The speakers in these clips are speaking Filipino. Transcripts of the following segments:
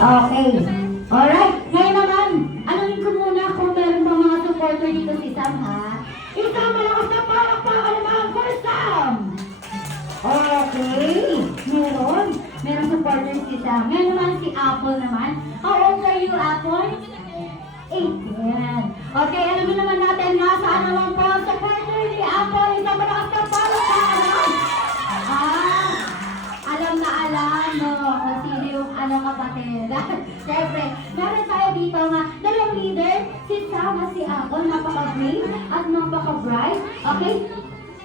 Okay. Alright. Ngayon naman, alamin ko muna kung meron ba mga supporter dito si Sam, ha? Isang malakas na palakpakan naman for Sam! Okay. Meron supporter si Sam. Ngayon naman si Apple naman. How old are you, Apple? 18. Okay, alamin naman natin nga saan naman po ang supporter ni Apple. Isang malakas na palakpakan naman. Alam na alam, no? Kung sino yung kapatid. Siyempre, meron tayo dito nga dalawang leader, si Sam at si Apple, napaka-brave at napaka-bright. Okay?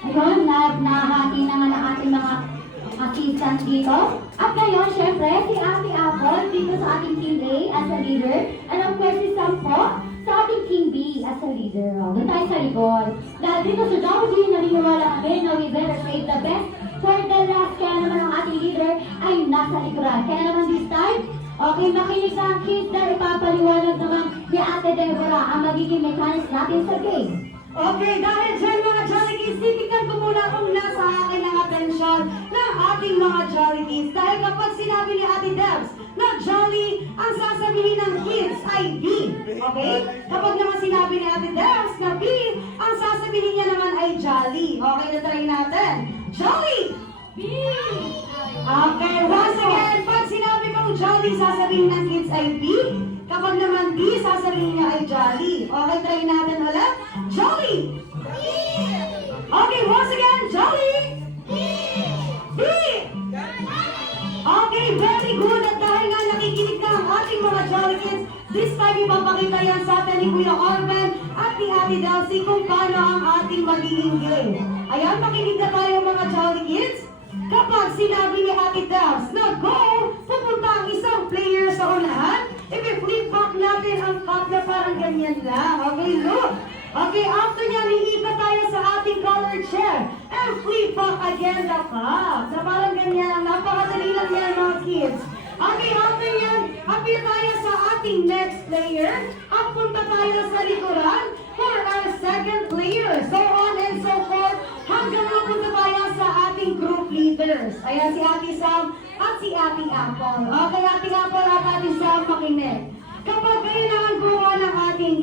Ayun, nahati na nga ng ating mga assistants dito. At ngayon, syempre, si Ate Apple dito sa ating Team A as a leader. And of course, si Sam po sa ating Team B as a leader. Doon tayo sa likod. Dahil dito sa Jollibee, naniniwala kami na we better save the best for the last. Kaya naman ang ating leader ay nasa likuran. Kaya naman this time, okay, makinig na ang kids dahil ipapaliwanag naman ni Ate Deborah ang magiging mechanics natin sa game. Okay, dahil dyan mga Jolly Kids, titigan ko muna kung nasa akin ang atensyon ng ating mga Jolly Kids. Dahil kapag sinabi ni Ate Debs na Jolly, ang sasabihin ng kids ay B. Okay? Kapag naman sinabi ni Ate Debs na B, ang sasabihin niya naman ay Jolly. Okay, na-try natin. Jolly! B! Okay, once again, pag sinabi mong Jolly, sasabihin ng kids ay B. Kapag naman B, sasabihin niya ay Jolly. Okay, try natin ulit. Jolly! B! Okay, once again, Jolly! B! B! Okay, very good. At dahil nga nakikinig na ang ating mga Jolly Kids, this time ipapakita yan sa atin ni Kuya Orben at ni Ate Delcy kung paano ang ating magiging game. Ayan, makinig na tayo mga Jolly Kids. Kapag sinabi ni Ate Delcy na go, pupunta ang isang player sa unahan, i-flip back natin ang cup na parang ganyan lang. Okay, look. Okay, after niya, liipat tayo sa ating color chair and flip back again the cup. So parang ganyan lang, napakadali lang yan mga kids. Okay, after yan, appear tayo sa ating next player at punta tayo sa likuran for our second player. So on and so forth, hanggang mapunta tayo sa ating group leaders. Ayan si Ate Sam at si Ate Apple. Okay, Ate Apple at Ate Sam, makinig. Kapag kayo na ang gumawa ng ating